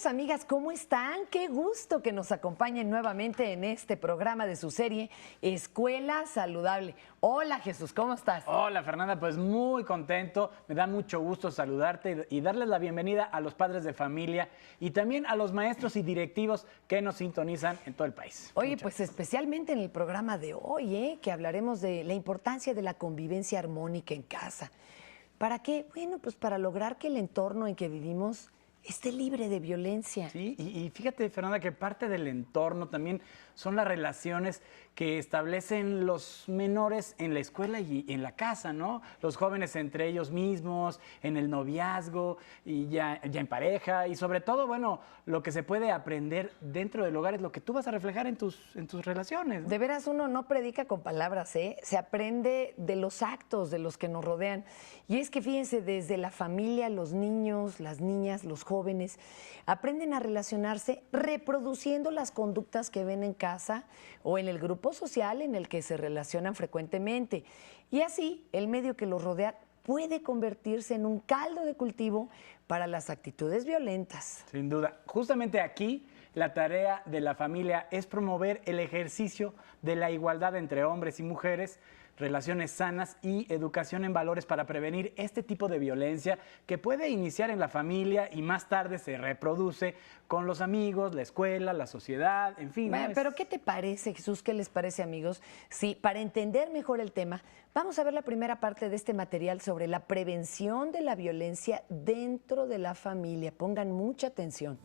Amigos, amigas, ¿cómo están? Qué gusto que nos acompañen nuevamente en este programa de su serie Escuela Saludable. Hola Jesús, ¿cómo estás? Hola Fernanda, pues muy contento, me da mucho gusto saludarte y darles la bienvenida a los padres de familia y también a los maestros y directivos que nos sintonizan en todo el país. Oye, pues especialmente en el programa de hoy, que hablaremos de la importancia de la convivencia armónica en casa. ¿Para qué? Bueno, pues para lograr que el entorno en que vivimos esté libre de violencia. Sí, y fíjate, Fernanda, que parte del entorno también son las relaciones que establecen los menores en la escuela y en la casa, ¿no? Los jóvenes entre ellos mismos, en el noviazgo y ya en pareja y sobre todo, bueno, lo que se puede aprender dentro del hogar es lo que tú vas a reflejar en tus relaciones, ¿no? De veras, uno no predica con palabras, ¿eh? Se aprende de los actos de los que nos rodean. Y es que fíjense, desde la familia, los niños, las niñas, los jóvenes, aprenden a relacionarse reproduciendo las conductas que ven en casa o en el grupo social en el que se relacionan frecuentemente. Y así, el medio que los rodea puede convertirse en un caldo de cultivo para las actitudes violentas. Sin duda. Justamente aquí la tarea de la familia es promover el ejercicio de la igualdad entre hombres y mujeres, relaciones sanas y educación en valores para prevenir este tipo de violencia que puede iniciar en la familia y más tarde se reproduce con los amigos, la escuela, la sociedad, en fin. Bueno, ¿no? pero ¿qué te parece, Jesús? ¿Qué les parece, amigos? Sí, para entender mejor el tema, vamos a ver la primera parte de este material sobre la prevención de la violencia dentro de la familia. Pongan mucha atención.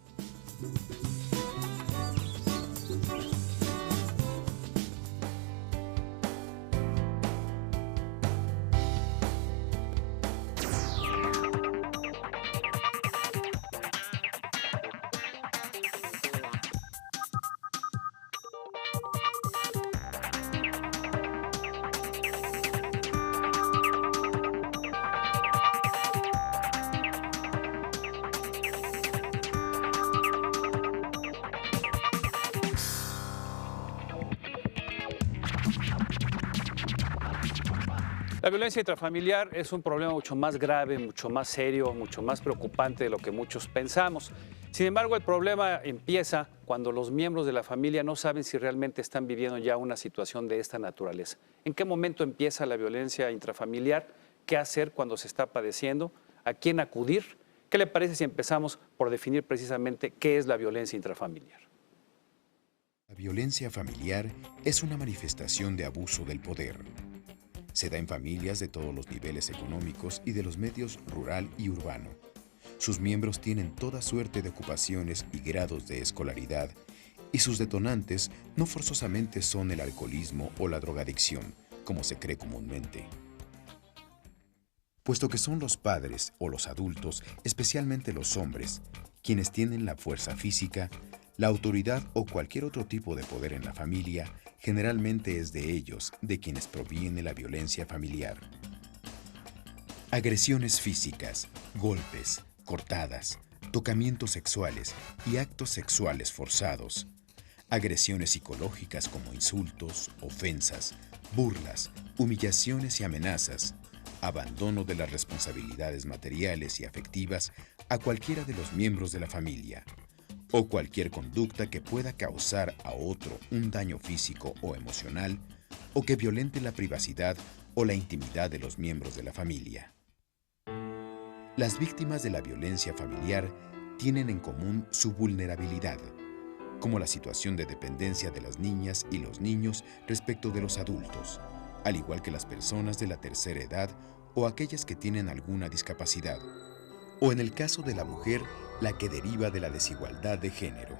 La violencia intrafamiliar es un problema mucho más grave, mucho más serio, mucho más preocupante de lo que muchos pensamos. Sin embargo, el problema empieza cuando los miembros de la familia no saben si realmente están viviendo ya una situación de esta naturaleza. ¿En qué momento empieza la violencia intrafamiliar? ¿Qué hacer cuando se está padeciendo? ¿A quién acudir? ¿Qué le parece si empezamos por definir precisamente qué es la violencia intrafamiliar? La violencia familiar es una manifestación de abuso del poder. Se da en familias de todos los niveles económicos y de los medios rural y urbano. Sus miembros tienen toda suerte de ocupaciones y grados de escolaridad, y sus detonantes no forzosamente son el alcoholismo o la drogadicción, como se cree comúnmente. Puesto que son los padres o los adultos, especialmente los hombres, quienes tienen la fuerza física, la autoridad o cualquier otro tipo de poder en la familia, generalmente es de ellos de quienes proviene la violencia familiar. Agresiones físicas, golpes, cortadas, tocamientos sexuales y actos sexuales forzados. Agresiones psicológicas como insultos, ofensas, burlas, humillaciones y amenazas. Abandono de las responsabilidades materiales y afectivas a cualquiera de los miembros de la familia. O cualquier conducta que pueda causar a otro un daño físico o emocional, o que violente la privacidad o la intimidad de los miembros de la familia. Las víctimas de la violencia familiar tienen en común su vulnerabilidad, como la situación de dependencia de las niñas y los niños respecto de los adultos, al igual que las personas de la tercera edad o aquellas que tienen alguna discapacidad, o en el caso de la mujer, la que deriva de la desigualdad de género.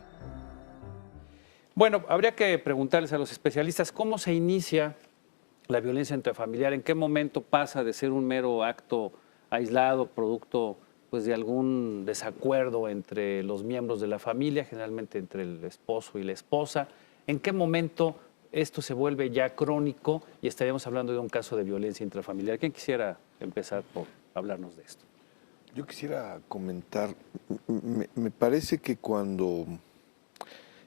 Bueno, habría que preguntarles a los especialistas cómo se inicia la violencia intrafamiliar, en qué momento pasa de ser un mero acto aislado, producto pues, de algún desacuerdo entre los miembros de la familia, generalmente entre el esposo y la esposa, en qué momento esto se vuelve ya crónico y estaríamos hablando de un caso de violencia intrafamiliar. ¿Quién quisiera empezar por hablarnos de esto? Yo quisiera comentar, me parece que cuando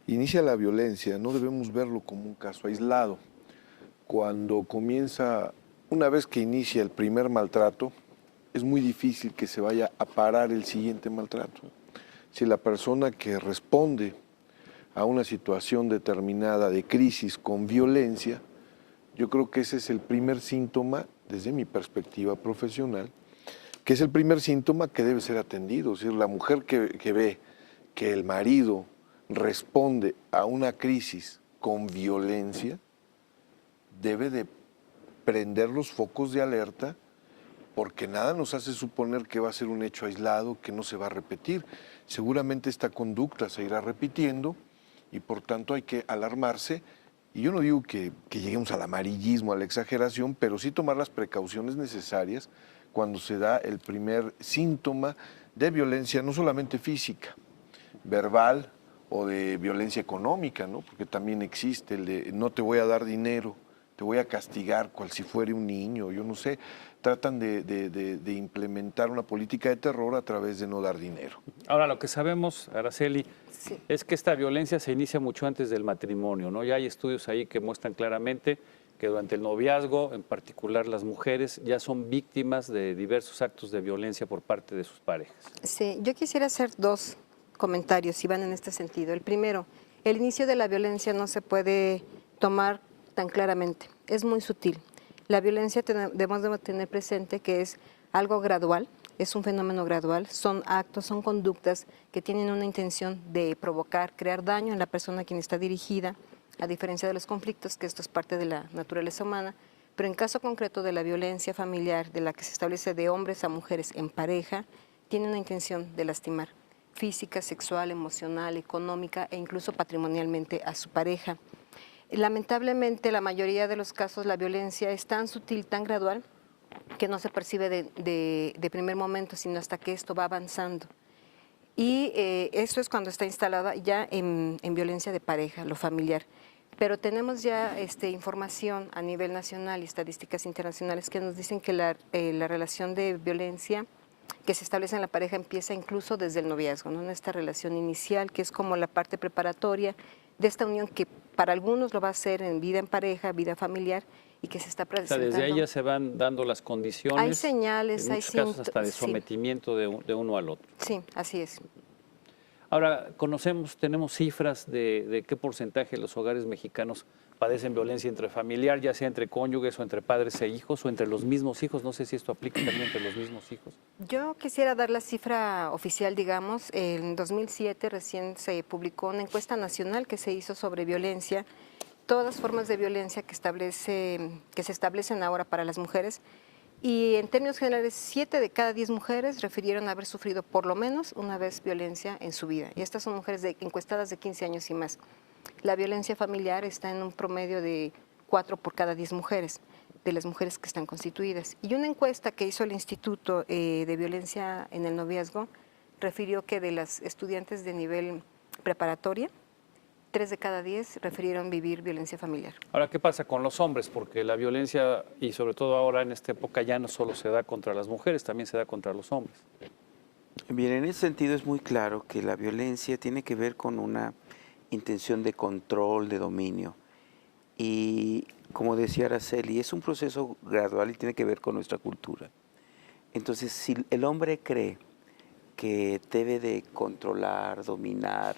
inicia la violencia no debemos verlo como un caso aislado. Cuando comienza, una vez que inicia el primer maltrato, es muy difícil que se vaya a parar el siguiente maltrato. Si la persona que responde a una situación determinada de crisis con violencia, yo creo que ese es el primer síntoma, desde mi perspectiva profesional, que es el primer síntoma que debe ser atendido. Es decir, la mujer que ve que el marido responde a una crisis con violencia, debe de prender los focos de alerta, porque nada nos hace suponer que va a ser un hecho aislado, que no se va a repetir. Seguramente esta conducta se irá repitiendo y por tanto hay que alarmarse. Y yo no digo que lleguemos al amarillismo, a la exageración, pero sí tomar las precauciones necesarias cuando se da el primer síntoma de violencia, no solamente física, verbal o de violencia económica, ¿no? Porque también existe el de no te voy a dar dinero, te voy a castigar cual si fuera un niño, yo no sé. Tratan de implementar una política de terror a través de no dar dinero. Ahora, lo que sabemos, Araceli, Sí. es que esta violencia se inicia mucho antes del matrimonio, ¿no? Ya hay estudios ahí que muestran claramente que durante el noviazgo, en particular las mujeres, ya son víctimas de diversos actos de violencia por parte de sus parejas. Sí, yo quisiera hacer dos comentarios, si van en este sentido. El primero, el inicio de la violencia no se puede tomar tan claramente, es muy sutil. La violencia debemos de tener presente que es algo gradual, es un fenómeno gradual, son actos, son conductas que tienen una intención de provocar, crear daño en la persona a quien está dirigida, a diferencia de los conflictos, que esto es parte de la naturaleza humana, pero en caso concreto de la violencia familiar, de la que se establece de hombres a mujeres en pareja, tiene una intención de lastimar física, sexual, emocional, económica e incluso patrimonialmente a su pareja. Lamentablemente, la mayoría de los casos, la violencia es tan sutil, tan gradual, que no se percibe de primer momento, sino hasta que esto va avanzando. Y eso es cuando está instalada ya en violencia de pareja, lo familiar. Pero tenemos ya información a nivel nacional y estadísticas internacionales que nos dicen que la relación de violencia que se establece en la pareja empieza incluso desde el noviazgo, ¿no? En esta relación inicial, que es como la parte preparatoria de esta unión que para algunos lo va a hacer en vida en pareja, vida familiar, y que se está O sea, presentando. desde ahí ya se van dando las condiciones. Hay señales, en hay muchos casos hasta de sí. sometimiento de uno al otro. Sí, así es. Ahora, tenemos cifras de qué porcentaje de los hogares mexicanos padecen violencia intrafamiliar, ya sea entre cónyuges o entre padres e hijos o entre los mismos hijos. No sé si esto aplica también entre los mismos hijos. Yo quisiera dar la cifra oficial, digamos. En 2007 recién se publicó una encuesta nacional que se hizo sobre violencia, todas las formas de violencia que se establecen ahora para las mujeres. Y en términos generales, 7 de cada 10 mujeres refirieron haber sufrido por lo menos una vez violencia en su vida. Y estas son mujeres encuestadas de 15 años y más. La violencia familiar está en un promedio de 4 por cada 10 mujeres, de las mujeres que están constituidas. Y una encuesta que hizo el Instituto de Violencia en el Noviazgo refirió que de las estudiantes de nivel preparatoria, 3 de cada 10 refirieron vivir violencia familiar. Ahora, ¿qué pasa con los hombres? Porque la violencia, y sobre todo ahora en esta época, ya no solo se da contra las mujeres, también se da contra los hombres. Bien, en ese sentido es muy claro que la violencia tiene que ver con una intención de control, de dominio. Y como decía Araceli, es un proceso gradual y tiene que ver con nuestra cultura. Entonces, si el hombre cree que debe de controlar, dominar,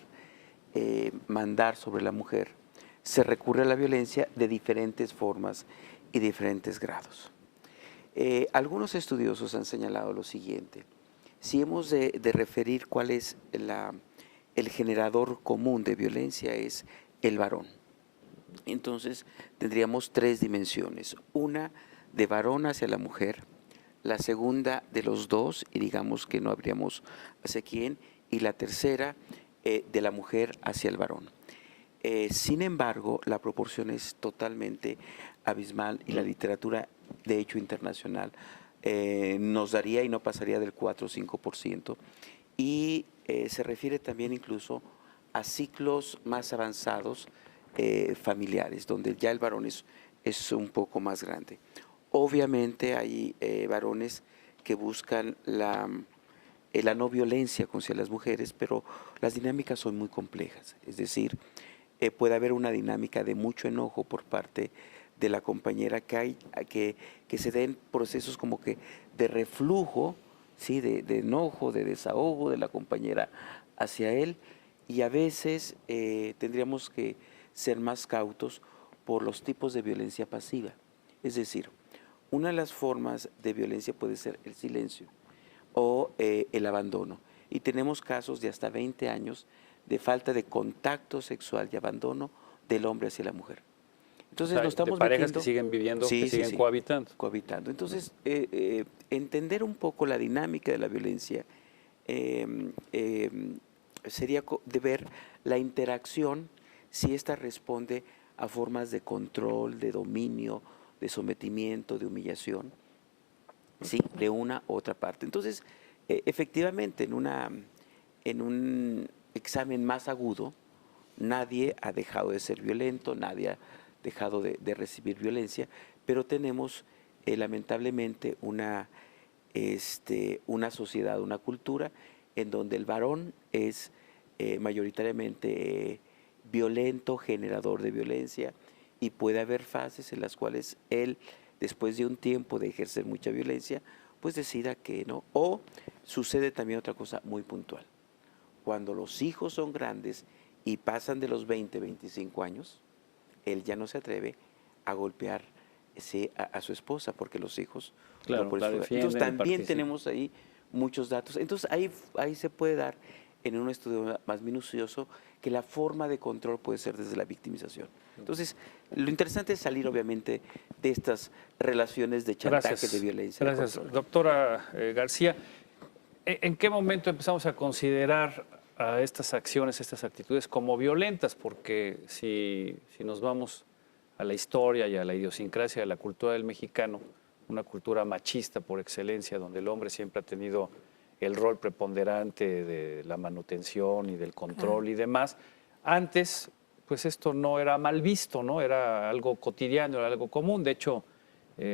mandar sobre la mujer, se recurre a la violencia de diferentes formas y diferentes grados. Algunos estudiosos han señalado lo siguiente: si hemos de referir cuál es el generador común de violencia, es el varón. Entonces tendríamos 3 dimensiones: una de varón hacia la mujer, la segunda de los dos, y digamos que no habríamos hacia quién, y la tercera de la mujer hacia el varón. Sin embargo, la proporción es totalmente abismal y la literatura, de hecho internacional, nos daría y no pasaría del 4 o 5%. Y se refiere también incluso a ciclos más avanzados familiares, donde ya el varón es un poco más grande. Obviamente hay varones que buscan la no violencia hacia las mujeres, pero las dinámicas son muy complejas. Es decir, puede haber una dinámica de mucho enojo por parte de la compañera, que se den procesos como que de reflujo, ¿sí? de enojo, de desahogo de la compañera hacia él y a veces tendríamos que ser más cautos por los tipos de violencia pasiva. Es decir, una de las formas de violencia puede ser el silencio o el abandono. Y tenemos casos de hasta 20 años de falta de contacto sexual y abandono del hombre hacia la mujer. Entonces, O sea, nos estamos de parejas metiendo, que siguen viviendo, Sí, que sí, siguen sí, cohabitando. cohabitando. Entonces, entender un poco la dinámica de la violencia sería de ver la interacción, si ésta responde a formas de control, de dominio, de sometimiento, de humillación, ¿sí? De una u otra parte. Entonces, efectivamente, en un examen más agudo, nadie ha dejado de ser violento, nadie ha dejado de recibir violencia, pero tenemos lamentablemente una sociedad, una cultura en donde el varón es mayoritariamente violento, generador de violencia, y puede haber fases en las cuales él, después de un tiempo de ejercer mucha violencia, pues decida que no. O sucede también otra cosa muy puntual. Cuando los hijos son grandes y pasan de los 20, 25 años, él ya no se atreve a golpear a su esposa porque los hijos Claro, no por la eso. defienden, Entonces también participan. tenemos ahí muchos datos. Entonces ahí se puede dar en un estudio más minucioso que la forma de control puede ser desde la victimización. Entonces, lo interesante es salir obviamente de estas relaciones de chantaje, Gracias. de violencia. de Gracias. control. Doctora García, ¿en qué momento empezamos a considerar a estas acciones, estas actitudes como violentas? Porque si nos vamos a la historia y a la idiosincrasia de la cultura del mexicano, una cultura machista por excelencia, donde el hombre siempre ha tenido el rol preponderante de la manutención y del control y demás, antes pues esto no era mal visto, ¿no? Era algo cotidiano, era algo común. De hecho,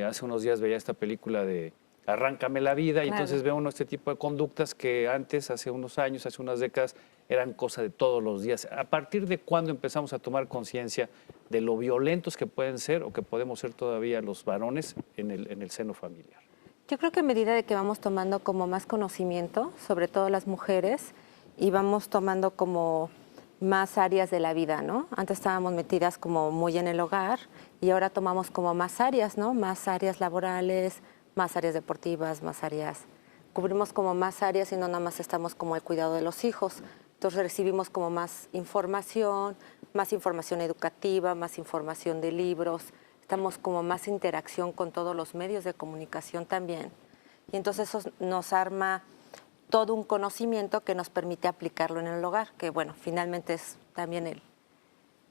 hace unos días veía esta película de Arráncame la vida, y entonces ve uno este tipo de conductas que antes, hace unos años, hace unas décadas, eran cosa de todos los días. ¿A partir de cuándo empezamos a tomar conciencia de lo violentos que pueden ser o que podemos ser todavía los varones en el seno familiar? Yo creo que a medida de que vamos tomando como más conocimiento, sobre todo las mujeres, y vamos tomando como más áreas de la vida, ¿no? Antes estábamos metidas como muy en el hogar y ahora tomamos como más áreas, ¿no? Más áreas laborales, más áreas deportivas, más áreas, cubrimos como más áreas y no nada más estamos como el cuidado de los hijos. Entonces recibimos como más información educativa, más información de libros, estamos como más interacción con todos los medios de comunicación también. Y entonces eso nos arma todo un conocimiento que nos permite aplicarlo en el hogar, que bueno, finalmente es también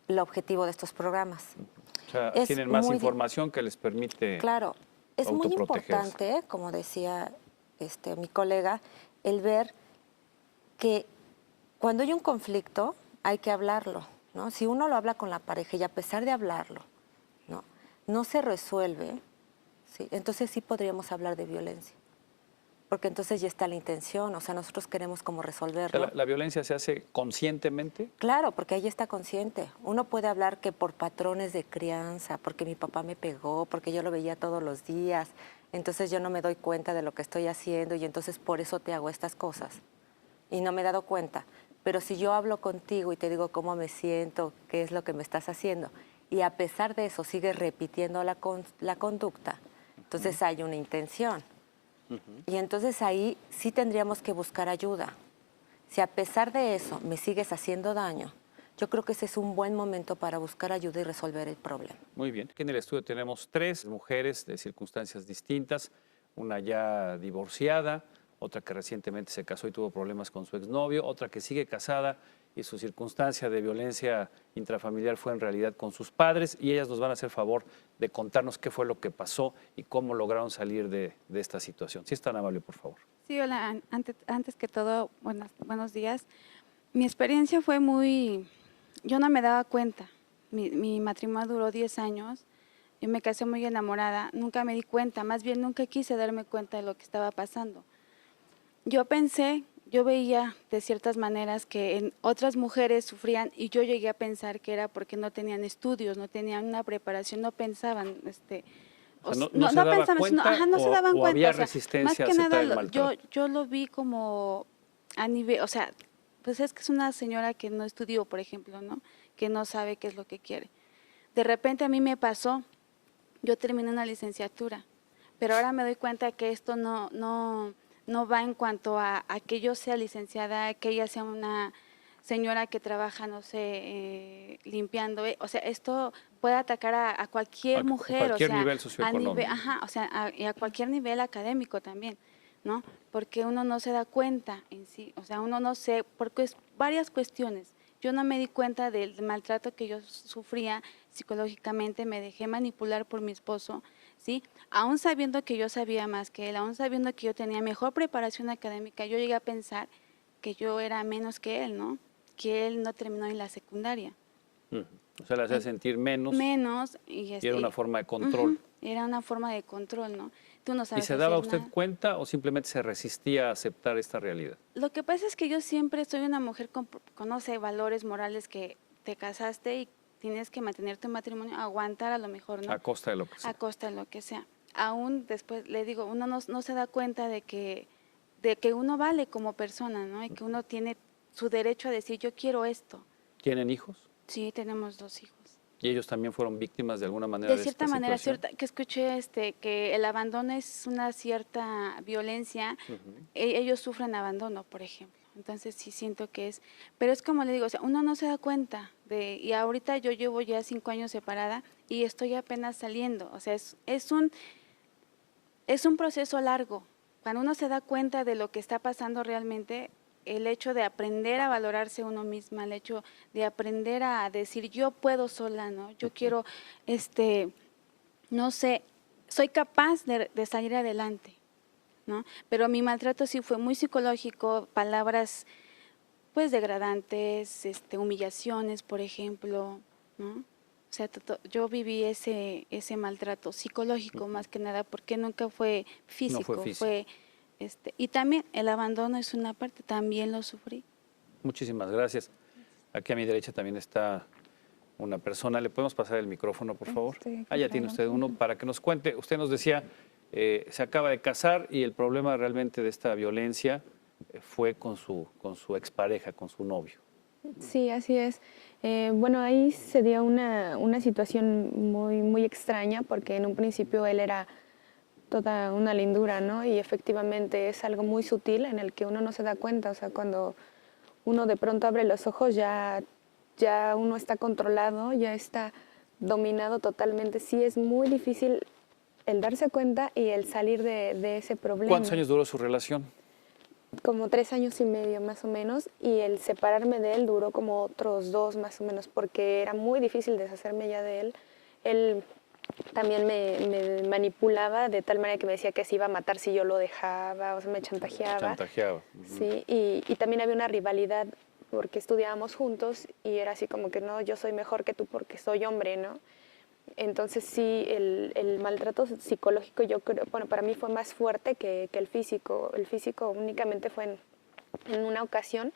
el objetivo de estos programas. O sea, Es tienen más muy información que les permite Claro, es muy autoprotegerse. importante, como decía mi colega, el ver que cuando hay un conflicto hay que hablarlo, ¿no? Si uno lo habla con la pareja y a pesar de hablarlo, no se resuelve, ¿sí? Entonces sí podríamos hablar de violencia, porque entonces ya está la intención, o sea, nosotros queremos como resolverlo. ¿La violencia se hace conscientemente? Claro, porque ahí está consciente. Uno puede hablar que por patrones de crianza, porque mi papá me pegó, porque yo lo veía todos los días, entonces yo no me doy cuenta de lo que estoy haciendo y entonces por eso te hago estas cosas. Y no me he dado cuenta. Pero si yo hablo contigo y te digo cómo me siento, qué es lo que me estás haciendo, y a pesar de eso sigues repitiendo la conducta, entonces hay una intención. Y entonces ahí sí tendríamos que buscar ayuda. Si a pesar de eso me sigues haciendo daño, yo creo que ese es un buen momento para buscar ayuda y resolver el problema. Muy bien. Aquí en el estudio tenemos 3 mujeres de circunstancias distintas, una ya divorciada, otra que recientemente se casó y tuvo problemas con su exnovio, otra que sigue casada y su circunstancia de violencia intrafamiliar fue en realidad con sus padres, y ellas nos van a hacer favor de contarnos qué fue lo que pasó y cómo lograron salir de esta situación. Si es tan amable, por favor. Sí, hola, antes que todo, buenos días. Mi experiencia fue yo no me daba cuenta. Mi matrimonio duró 10 años, yo me casé muy enamorada, nunca me di cuenta, más bien nunca quise darme cuenta de lo que estaba pasando. Yo veía de ciertas maneras que en otras mujeres sufrían y yo llegué a pensar que era porque no tenían estudios, no tenían una preparación, no pensaban, O sea, no se daba cuenta, no se daban o cuenta. había O sea, resistencia más a que aceptar nada el maltrato. yo lo vi como a nivel, o sea, pues es que es una señora que no estudió, por ejemplo, ¿no? Que no sabe qué es lo que quiere. De repente a mí me pasó, yo terminé una licenciatura, pero ahora me doy cuenta que esto no va en cuanto a que yo sea licenciada, que ella sea una señora que trabaja, no sé, limpiando. O sea, esto puede atacar a cualquier mujer. Cualquier o sea, nivel socioeconómico. ajá, o sea, y a cualquier nivel académico también, ¿no? Porque uno no se da cuenta en sí, o sea, uno no sé, porque es varias cuestiones. Yo no me di cuenta del maltrato que yo sufría psicológicamente, me dejé manipular por mi esposo, ¿sí? Aún sabiendo que yo sabía más que él, aún sabiendo que yo tenía mejor preparación académica, yo llegué a pensar que yo era menos que él, ¿no? Que él no terminó en la secundaria. O sea, le hacía sentir menos. Menos. Y era una forma de control. Era una forma de control, ¿no? Tú no ¿Y sabes se daba hacer usted nada. cuenta o simplemente se resistía a aceptar esta realidad? Lo que pasa es que yo siempre soy una mujer con, conoce valores morales, que te casaste y tienes que mantener tu matrimonio, aguantar a lo mejor, ¿no? A costa de lo que sea. A costa de lo que sea. Aún después, le digo, uno no se da cuenta de que uno vale como persona, ¿no? Y que uno tiene su derecho a decir, yo quiero esto. ¿Tienen hijos? Sí, tenemos 2 hijos. ¿Y ellos también fueron víctimas de alguna manera De cierta esta manera, situación? que escuché que el abandono es una cierta violencia. Ellos sufren abandono, por ejemplo. Entonces sí siento que es, pero es como le digo, o sea, uno no se da cuenta y ahorita yo llevo ya 5 años separada y estoy apenas saliendo. O sea, es un proceso largo. Cuando uno se da cuenta de lo que está pasando realmente, el hecho de aprender a valorarse uno misma, el hecho de aprender a decir yo puedo sola, ¿no? Yo quiero, no sé, soy capaz de salir adelante, ¿no? Pero mi maltrato sí fue muy psicológico, palabras pues degradantes, humillaciones, por ejemplo, ¿no? O sea, yo viví ese maltrato psicológico más que nada, porque nunca fue físico, No fue físico. Y también el abandono es una parte, también lo sufrí. Muchísimas gracias. Aquí a mi derecha también está una persona. ¿Le podemos pasar el micrófono, por favor? Ya tiene usted uno para que nos cuente. Usted nos decía, se acaba de casar y el problema realmente de esta violencia fue con su expareja, con su novio. Sí, así es. Bueno, ahí se dio una situación muy extraña, porque en un principio él era toda una lindura, ¿no? Y efectivamente es algo muy sutil en el que uno no se da cuenta. O sea, cuando uno de pronto abre los ojos, ya uno está controlado, ya está dominado totalmente. Sí, es muy difícil el darse cuenta y el salir de ese problema. ¿Cuántos años duró su relación? Como 3 años y medio más o menos, y el separarme de él duró como otros 2 más o menos, porque era muy difícil deshacerme ya de él. Él también me manipulaba de tal manera que me decía que se iba a matar si yo lo dejaba, o sea, me chantajeaba. Chantajeaba. Sí, y también había una rivalidad porque estudiábamos juntos y era así como que no, yo soy mejor que tú porque soy hombre, ¿no? Entonces sí, el maltrato psicológico yo creo, bueno, para mí fue más fuerte que el físico. El físico únicamente fue en una ocasión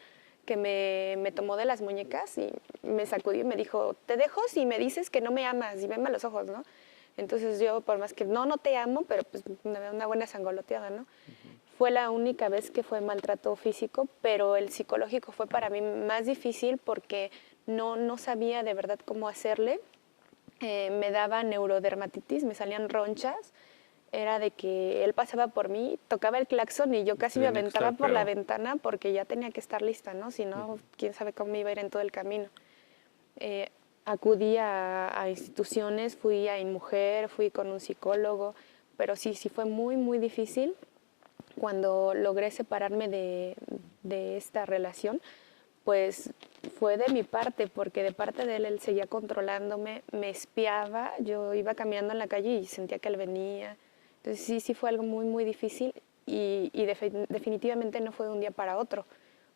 que me tomó de las muñecas y me sacudió y me dijo, te dejo si me dices que no me amas y veme a los ojos, ¿no? Entonces yo, por más que no te amo, pero pues una buena sangoloteada, ¿no? Fue la única vez que fue maltrato físico, pero el psicológico fue para mí más difícil porque no sabía de verdad cómo hacerle. Me daba neurodermatitis, me salían ronchas. Era de que él pasaba por mí, tocaba el claxon y yo casi me aventaba por la ventana porque ya tenía que estar lista, ¿no? Si no, quién sabe cómo me iba a ir en todo el camino. Acudí a instituciones, fui a InMujer, fui con un psicólogo, pero sí fue muy difícil cuando logré separarme de esta relación. Pues fue de mi parte, porque de parte de él seguía controlándome, me espiaba, yo iba caminando en la calle y sentía que él venía. Entonces sí fue algo muy difícil y definitivamente no fue de un día para otro.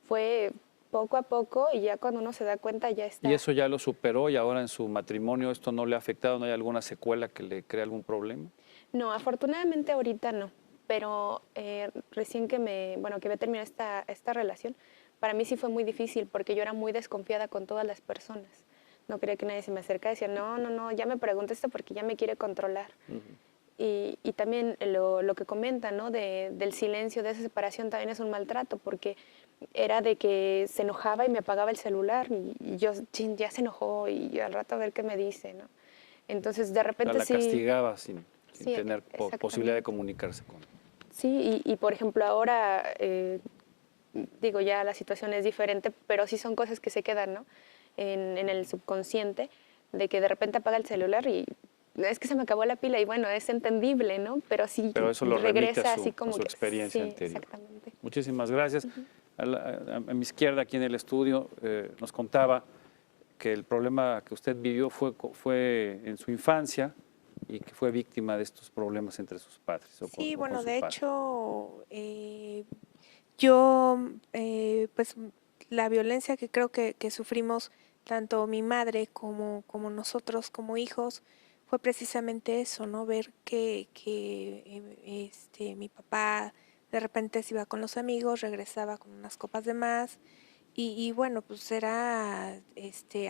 Fue poco a poco y ya cuando uno se da cuenta ya está. ¿Y eso ya lo superó y ahora en su matrimonio esto no le ha afectado? ¿No hay alguna secuela que le crea algún problema? No, afortunadamente ahorita no, pero recién que me terminó esta relación, para mí sí fue muy difícil porque yo era muy desconfiada con todas las personas. No quería que nadie se me acercara, decía, no, ya me pregunta esto porque ya me quiere controlar. Y también lo que comenta, ¿no? Del silencio, de esa separación también es un maltrato, porque era de que se enojaba y me apagaba el celular y yo, chin, ya se enojó y al rato a ver qué me dice, ¿no? Entonces, de repente La sí... castigaba sin Sí, tener posibilidad de comunicarse con él. Sí, y por ejemplo ahora, digo, ya la situación es diferente, pero sí son cosas que se quedan, ¿no? En el subconsciente, de que de repente apaga el celular y es que se me acabó la pila y bueno, es entendible, ¿no? Pero sí Pero eso lo remite regresa a su, así como a su que... experiencia Sí, anterior. exactamente. Muchísimas gracias. A mi izquierda, aquí en el estudio, nos contaba que el problema que usted vivió fue en su infancia y que fue víctima de estos problemas entre sus padres. Sí, bueno, su de padre. hecho, yo, pues la violencia que creo que sufrimos tanto mi madre como nosotros como hijos fue precisamente eso, ¿no? Ver que mi papá de repente se iba con los amigos, regresaba con unas copas de más y bueno, pues era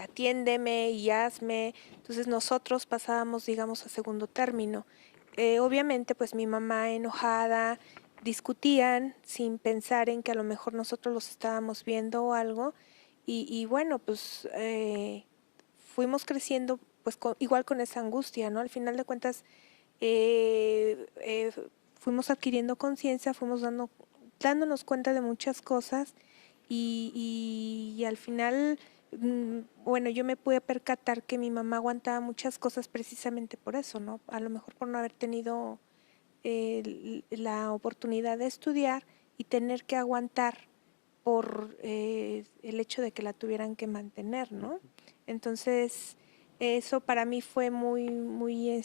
atiéndeme y hazme. Entonces nosotros pasábamos, digamos, a segundo término. Obviamente, pues mi mamá enojada, discutían sin pensar en que a lo mejor nosotros los estábamos viendo o algo. Y bueno, pues fuimos creciendo pues igual con esa angustia, ¿no? Al final de cuentas, fuimos adquiriendo conciencia, fuimos dándonos cuenta de muchas cosas y al final, bueno, yo me pude percatar que mi mamá aguantaba muchas cosas precisamente por eso, ¿no? A lo mejor por no haber tenido la oportunidad de estudiar y tener que aguantar por el hecho de que la tuvieran que mantener, ¿no? Entonces, eso para mí fue muy, muy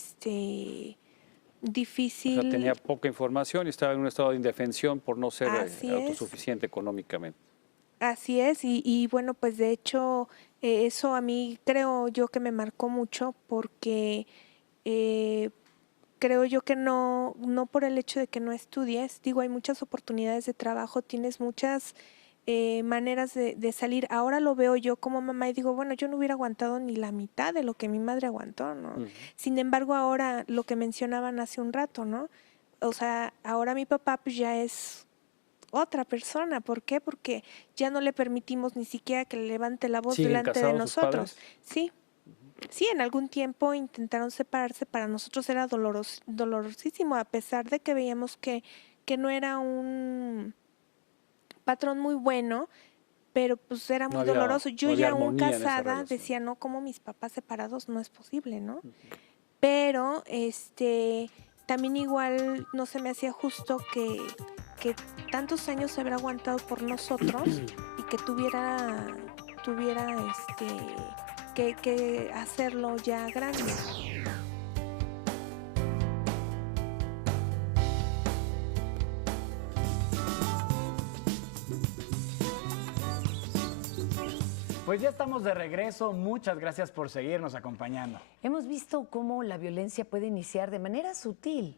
difícil. O sea, tenía poca información y estaba en un estado de indefensión por no ser autosuficiente económicamente. Así es, y bueno, pues de hecho eso a mí creo yo que me marcó mucho porque creo yo que no por el hecho de que no estudies, digo, hay muchas oportunidades de trabajo, tienes muchas maneras de salir. Ahora lo veo yo como mamá y digo, bueno, yo no hubiera aguantado ni la mitad de lo que mi madre aguantó, ¿no? Sin embargo, ahora lo que mencionaban hace un rato, ¿no? O sea, ahora mi papá pues ya es otra persona. ¿Por qué? Porque ya no le permitimos ni siquiera que le levante la voz delante de nosotros. Sí. Sí, en algún tiempo intentaron separarse, para nosotros era dolorosísimo, a pesar de que veíamos que no era un patrón muy bueno, pero pues era muy doloroso. Yo ya aún casada decía, no, como mis papás separados no es posible, ¿no? Pero también igual no se me hacía justo que tantos años se habrá aguantado por nosotros y que tuviera que hacerlo ya grande. Pues ya estamos de regreso. Muchas gracias por seguirnos acompañando. Hemos visto cómo la violencia puede iniciar de manera sutil,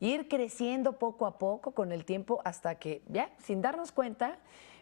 ir creciendo poco a poco con el tiempo hasta que ya, sin darnos cuenta,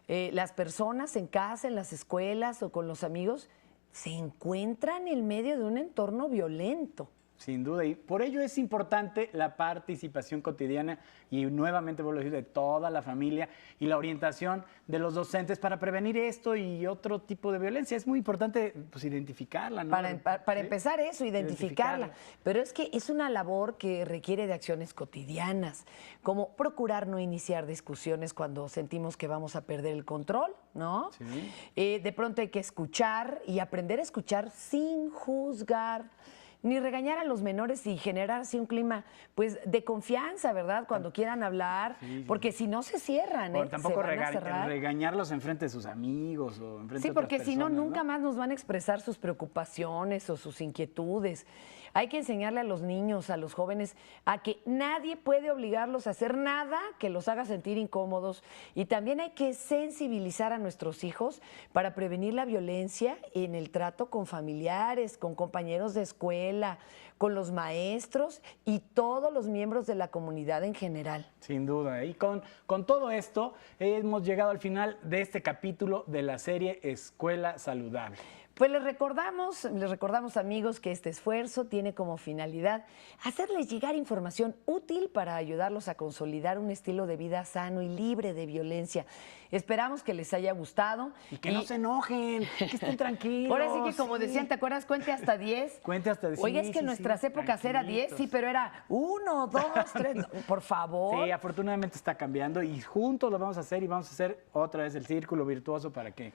las personas en casa, en las escuelas o con los amigos se encuentran en medio de un entorno violento. Sin duda, y por ello es importante la participación cotidiana y nuevamente vuelvo a decir de toda la familia y la orientación de los docentes para prevenir esto y otro tipo de violencia. Es muy importante pues identificarla, ¿no? Para empezar eso, identificarla. Pero es que es una labor que requiere de acciones cotidianas, como procurar no iniciar discusiones cuando sentimos que vamos a perder el control, ¿no? Sí. De pronto hay que escuchar y aprender a escuchar sin juzgar, ni regañar a los menores y generar así un clima pues de confianza, ¿verdad? Cuando quieran hablar, porque si no se cierran, tampoco regañarlos enfrente de sus amigos o enfrente de otras porque si no, nunca ¿no? más nos van a expresar sus preocupaciones o sus inquietudes. Hay que enseñarle a los niños, a los jóvenes, a que nadie puede obligarlos a hacer nada que los haga sentir incómodos. Y también hay que sensibilizar a nuestros hijos para prevenir la violencia en el trato con familiares, con compañeros de escuela, con los maestros y todos los miembros de la comunidad en general. Sin duda. Y con todo esto hemos llegado al final de este capítulo de la serie Escuela Saludable. Pues les recordamos amigos que este esfuerzo tiene como finalidad hacerles llegar información útil para ayudarlos a consolidar un estilo de vida sano y libre de violencia. Esperamos que les haya gustado. Y que no se enojen, que estén tranquilos. Ahora sí que como decían, ¿te acuerdas? Cuente hasta 10. Cuente hasta 10. Oiga, es que en nuestras épocas era 10, sí, pero era 1, 2, 3, por favor. Sí, afortunadamente está cambiando y juntos lo vamos a hacer y vamos a hacer otra vez el círculo virtuoso para que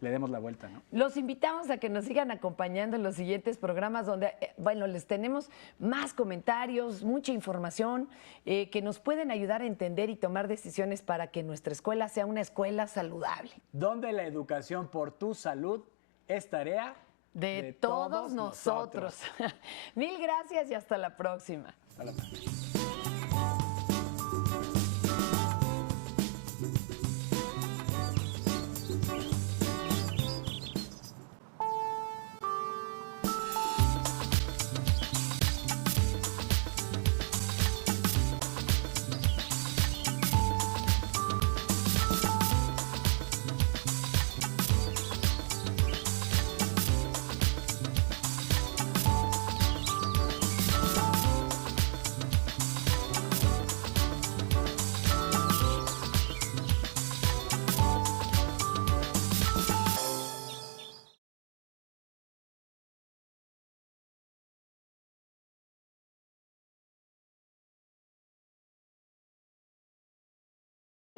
le demos la vuelta, ¿no? Los invitamos a que nos sigan acompañando en los siguientes programas donde, bueno, les tenemos más comentarios, mucha información que nos pueden ayudar a entender y tomar decisiones para que nuestra escuela sea una escuela saludable. Donde la educación por tu salud es tarea de todos nosotros. Mil gracias y hasta la próxima. Hasta la próxima.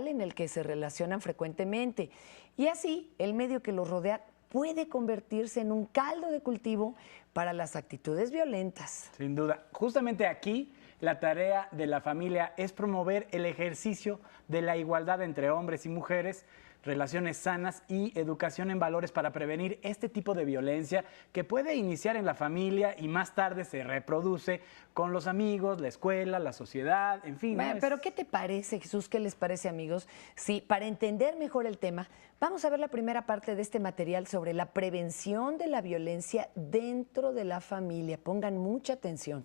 En el que se relacionan frecuentemente. Y así, el medio que los rodea puede convertirse en un caldo de cultivo para las actitudes violentas. Sin duda. Justamente aquí, la tarea de la familia es promover el ejercicio de la igualdad entre hombres y mujeres, relaciones sanas y educación en valores para prevenir este tipo de violencia que puede iniciar en la familia y más tarde se reproduce con los amigos, la escuela, la sociedad, en fin. Bueno, pero ¿qué te parece, Jesús? ¿Qué les parece, amigos? Sí, para entender mejor el tema, vamos a ver la primera parte de este material sobre la prevención de la violencia dentro de la familia. Pongan mucha atención.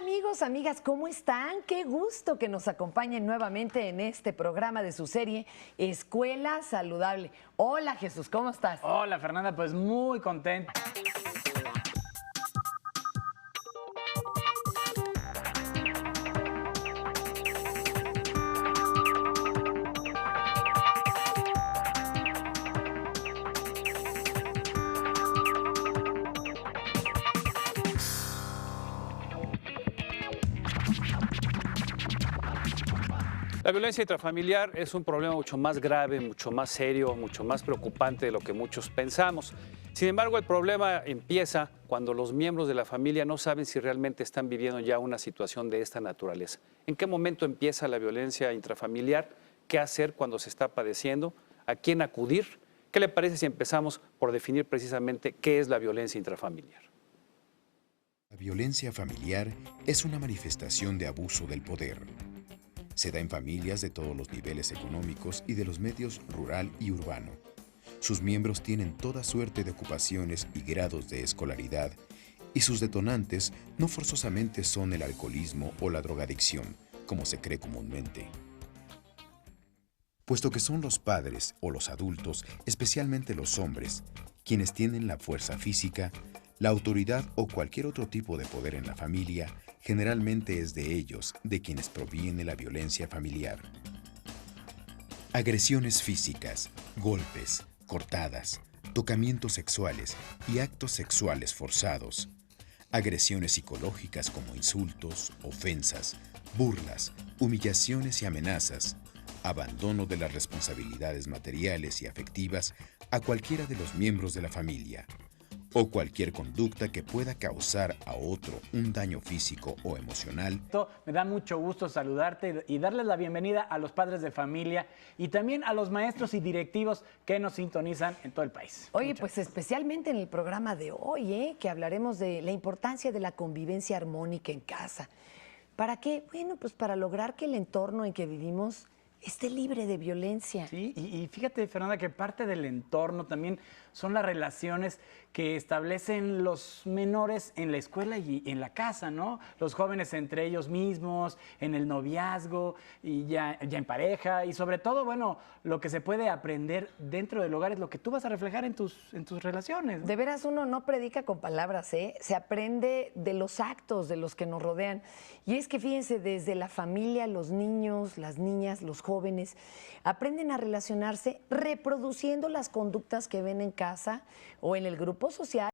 Amigos, amigas, ¿cómo están? Qué gusto que nos acompañen nuevamente en este programa de su serie Escuela Saludable. Hola Jesús, ¿cómo estás? Hola Fernanda, pues muy contenta. La violencia intrafamiliar es un problema mucho más grave, mucho más serio, mucho más preocupante de lo que muchos pensamos. Sin embargo, el problema empieza cuando los miembros de la familia no saben si realmente están viviendo ya una situación de esta naturaleza. ¿En qué momento empieza la violencia intrafamiliar? ¿Qué hacer cuando se está padeciendo? ¿A quién acudir? ¿Qué le parece si empezamos por definir precisamente qué es la violencia intrafamiliar? La violencia familiar es una manifestación de abuso del poder. Se da en familias de todos los niveles económicos y de los medios rural y urbano. Sus miembros tienen toda suerte de ocupaciones y grados de escolaridad, y sus detonantes no forzosamente son el alcoholismo o la drogadicción, como se cree comúnmente. Puesto que son los padres o los adultos, especialmente los hombres, quienes tienen la fuerza física, la autoridad o cualquier otro tipo de poder en la familia, generalmente es de ellos de quienes proviene la violencia familiar. Agresiones físicas, golpes, cortadas, tocamientos sexuales y actos sexuales forzados. Agresiones psicológicas como insultos, ofensas, burlas, humillaciones y amenazas. abandono de las responsabilidades materiales y afectivas a cualquiera de los miembros de la familia, o cualquier conducta que pueda causar a otro un daño físico o emocional. Me da mucho gusto saludarte y darles la bienvenida a los padres de familia y también a los maestros y directivos que nos sintonizan en todo el país. Oye, pues especialmente en el programa de hoy, que hablaremos de la importancia de la convivencia armónica en casa. ¿Para qué? Bueno, pues para lograr que el entorno en que vivimos esté libre de violencia. Sí, y fíjate, Fernanda, que parte del entorno también son las relaciones que establecen los menores en la escuela y en la casa, ¿no? Los jóvenes entre ellos mismos, en el noviazgo, y ya en pareja, y sobre todo, bueno, lo que se puede aprender dentro del hogar es lo que tú vas a reflejar en tus relaciones, ¿no? De veras, uno no predica con palabras, se aprende de los actos de los que nos rodean. Y es que fíjense, desde la familia, los niños, las niñas, los jóvenes, aprenden a relacionarse reproduciendo las conductas que ven en casa o en el grupo social.